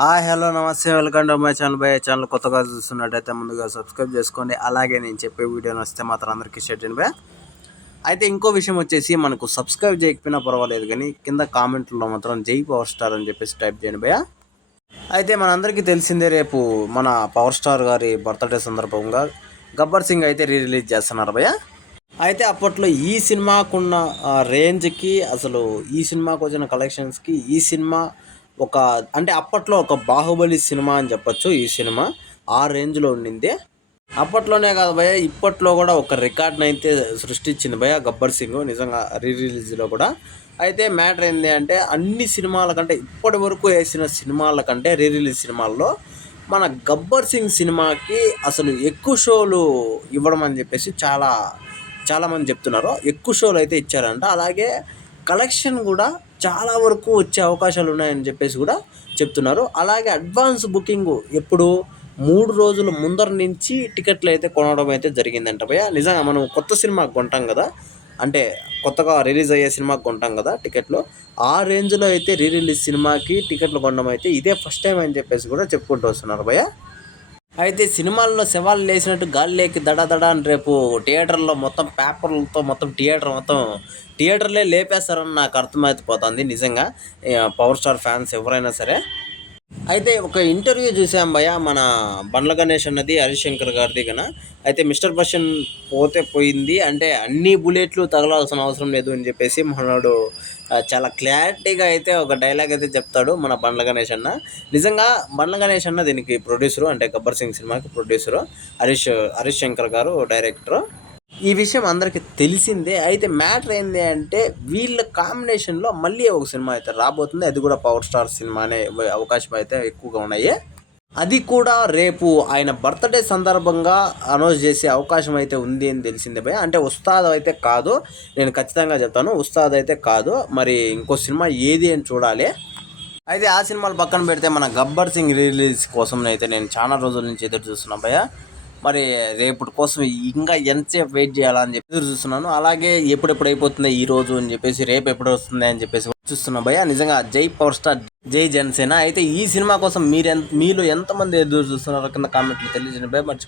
Hi hello నమస్తే welcome to my channel. My channel కొత్తగా చూస్తున్నట్టయితే ముందుగా సబ్స్క్రైబ్ చేసుకోండి. అలాగే నేను చెప్పే వీడియో నచ్చితే మాత్రం అందరికీ షేర్ చేయండి అయితే ఇంకో విషయం వచ్చేసి మనకు సబ్స్క్రైబ్ చేయకపోయినా పర్వాలేదు కానీ కింద కామెంట్లో మాత్రం జై పవర్ స్టార్ అని చెప్పేసి టైప్ చేయండి భయ అయితే మనందరికీ తెలిసిందే రేపు మన పవర్ స్టార్ గారి బర్త్డే సందర్భంగా గబ్బర్ సింగ్ అయితే రీ రిలీజ్ చేస్తున్నారు భయ అయితే అప్పట్లో ఈ సినిమాకున్న ఆ, రేంజ్కి అసలు ఈ సినిమాకు వచ్చిన కలెక్షన్స్కి ఈ సినిమా ఒక అంటే అప్పట్లో ఒక బాహుబలి సినిమా అని చెప్పొచ్చు ఈ సినిమా. ఆ రేంజ్లో ఉండింది. అప్పట్లోనే కాదు భయ ఇప్పట్లో కూడా ఒక రికార్డ్ని అయితే సృష్టించింది భయ గబ్బర్ సింగ్ నిజంగా రీ రిలీజ్లో కూడా. అయితే మ్యాటర్ ఏంటి అంటే అన్ని సినిమాల కంటే ఇప్పటి వరకు వేసిన సినిమాల కంటే రీ రిలీజ్ సినిమాల్లో మన గబ్బర్ సింగ్ సినిమాకి అసలు ఎక్కువ షోలు ఇవ్వడం అని చెప్పేసి చాలా చాలామంది చెప్తున్నారు. ఎక్కువ షోలు అయితే ఇచ్చారంట. అలాగే కలెక్షన్ కూడా చాలా వరకు వచ్చే అవకాశాలు ఉన్నాయని చెప్పేసి కూడా చెప్తున్నారు. అలాగే అడ్వాన్స్ బుకింగ్ ఎప్పుడు మూడు రోజుల ముందర నుంచి టికెట్లు అయితే కొనడం అయితే జరిగిందంట భయ్య. నిజంగా మనం కొత్త సినిమాకి కొంటాం కదా అంటే కొత్తగా రిలీజ్ అయ్యే సినిమాకి కొంటాం కదా టికెట్లు ఆ రేంజ్లో అయితే రీ రిలీజ్ సినిమాకి టికెట్లు కొనడం అయితే ఇదే ఫస్ట్ టైం అని చెప్పేసి కూడా చెప్పుకుంటూ వస్తున్నారు భయ్య. అయితే సినిమాల్లో శవాలు లేచినట్టు గాలి లేకి దడదడ అని రేపు థియేటర్లో మొత్తం పేపర్లతో మొత్తం థియేటర్ మొత్తం థియేటర్లే లేపేస్తారని నాకు అర్థమైపోతుంది నిజంగా. పవర్ స్టార్ ఫ్యాన్స్ ఎవరైనా సరే అయితే ఒక ఇంటర్వ్యూ చూసాం భయ మన బండ్ల గణేష్ అన్నది హరిశంకర్ గారిది కన అయితే మిస్టర్ బషన్ పోతే పోయింది. అంటే అన్ని బుల్లెట్లు తగలాల్సిన అవసరం లేదు అని చెప్పేసి మనోడు చాలా క్లారిటీగా అయితే ఒక డైలాగ్ అయితే చెప్తాడు మన బండ్ల గణేష్ అన్న. నిజంగా బండ్ల గణేష్ అన్న దీనికి ప్రొడ్యూసరు అంటే గబ్బర్ సింగ్ సినిమాకి ప్రొడ్యూసరు హరీష్ హరీష్ శంకర్ గారు డైరెక్టరు. ఈ విషయం అందరికీ తెలిసిందే. అయితే మ్యాటర్ ఏంటి అంటే వీళ్ళ కాంబినేషన్లో మళ్ళీ ఒక సినిమా అయితే రాబోతుంది. అది కూడా పవర్ స్టార్ సినిమా అనే అవకాశం అయితే ఎక్కువగా ఉన్నాయి. అది కూడా రేపు ఆయన బర్త్డే సందర్భంగా అనౌన్స్ చేసే అవకాశం అయితే ఉంది అని తెలిసిందే భయ అంటే ఉస్తాద్ అయితే కాదు. నేను ఖచ్చితంగా చెప్తాను ఉస్తాద్ అయితే కాదు. మరి ఇంకో సినిమా ఏది అని చూడాలి. అయితే ఆ సినిమాలు పక్కన పెడితే మన గబ్బర్ సింగ్ రిలీజ్ కోసం అయితే నేను చాలా రోజుల నుంచి ఎదురు చూస్తున్నా భయ్య. మరి రేపటి కోసం ఇంకా ఎంతసేపు వెయిట్ చేయాలని చెప్పి ఎదురు చూస్తున్నాను. అలాగే ఎప్పుడెప్పుడు అయిపోతుంది ఈ రోజు అని చెప్పేసి రేపు ఎప్పుడు వస్తుంది అని చెప్పేసి చూస్తున్నా భయ నిజంగా జై పవర్ స్టార్ జై జనసేన. అయితే ఈ సినిమా కోసం మీరు ఎంత మీలో ఎంతమంది ఎదురు చూస్తున్నారో కింద కామెంట్లు తెలియజేయండి భయ మర్చి